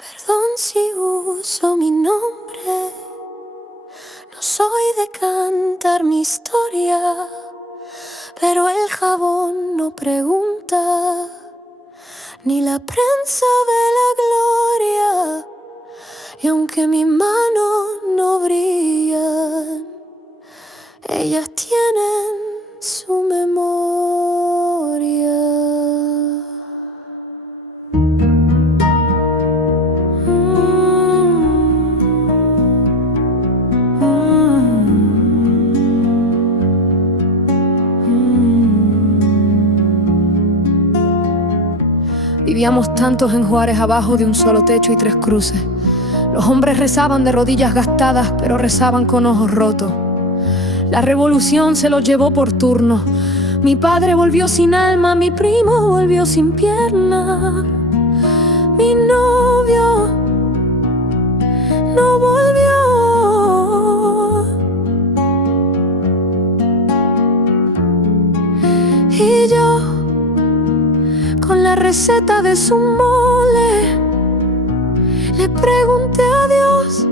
Perdón si uso mi nombre, no soy de cantar mi historia, pero el jabón no pregunta, ni la prensa de la gloria. Y aunque mis manos no brillan, ellas tienen su memoria. Vivíamos tantos en Juárez abajo de un solo techo y 3 cruces. Los hombres rezaban de rodillas gastadas, pero rezaban con ojos rotos. La revolución se los llevó por turno. Mi padre volvió sin alma, mi primo volvió sin pierna. Mi novio no volvió. Y yo, con la receta de su mole, le pregunté a Dios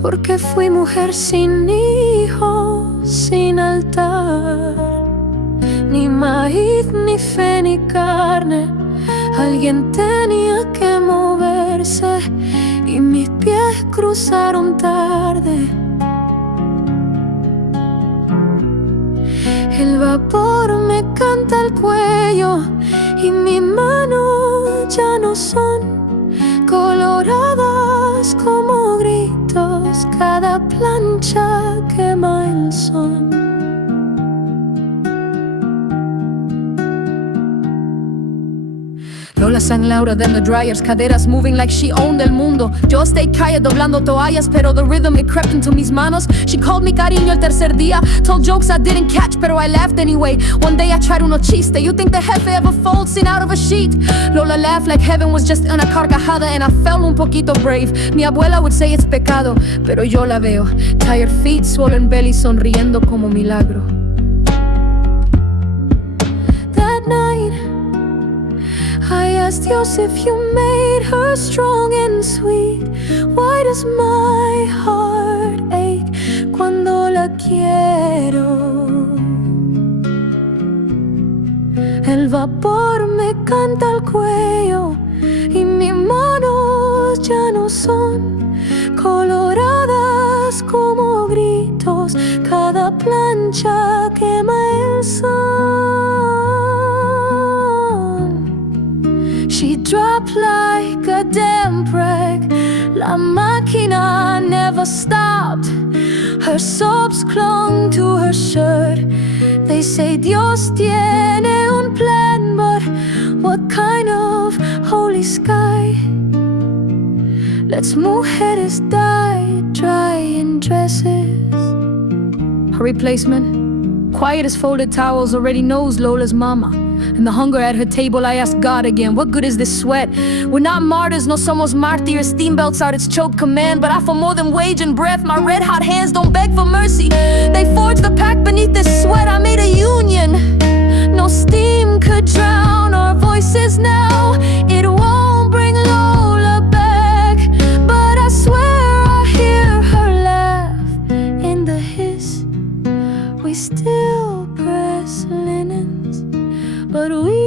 por qué fui mujer sin hijos, sin altar, ni maíz, ni fe, ni carne. Alguien tenía que moverse y mis pies cruzaron tarde. El vapor me canta al cuello y mis manos ya no son coloradas como gritos. Cada plancha quema el son. Lola San Laura de the dryers, caderas moving like she owned el mundo. Yo stay called doblando toallas, pero the rhythm it crept into mis manos. She called me cariño el tercer día, told jokes I didn't catch, pero I laughed anyway. One day I tried uno chiste, you think the jefe ever folds sin out of a sheet? Lola laughed like heaven was just una carcajada, and I felt un poquito brave. Mi abuela would say it's pecado, pero yo la veo. Tired feet, swollen belly, sonriendo como milagro. That night I asked Dios if you made her strong and sweet. Why does my heart ache cuando la quiero? El vapor me canta al cuello y mis manos ya no son coloradas como gritos. Cada plancha quema el sol. She dropped like a damn wreck. La máquina never stopped. Her sobs clung to her shirt. They say Dios tiene un plan, but what kind of holy sky lets mujeres die dry in dresses? Her replacement, quiet as folded towels, already knows Lola's mama. And the hunger at her table, I ask God again, what good is this sweat? We're not martyrs, no somos mártires. Steam belts out its choke command, but I for more than wage and breath. My red hot hands don't beg for mercy. They forged the pact beneath this sweat. I made a union. No steam could drown our voices now. It won't bring Lola back, but I swear I hear her laugh in the hiss. We still press linens, but we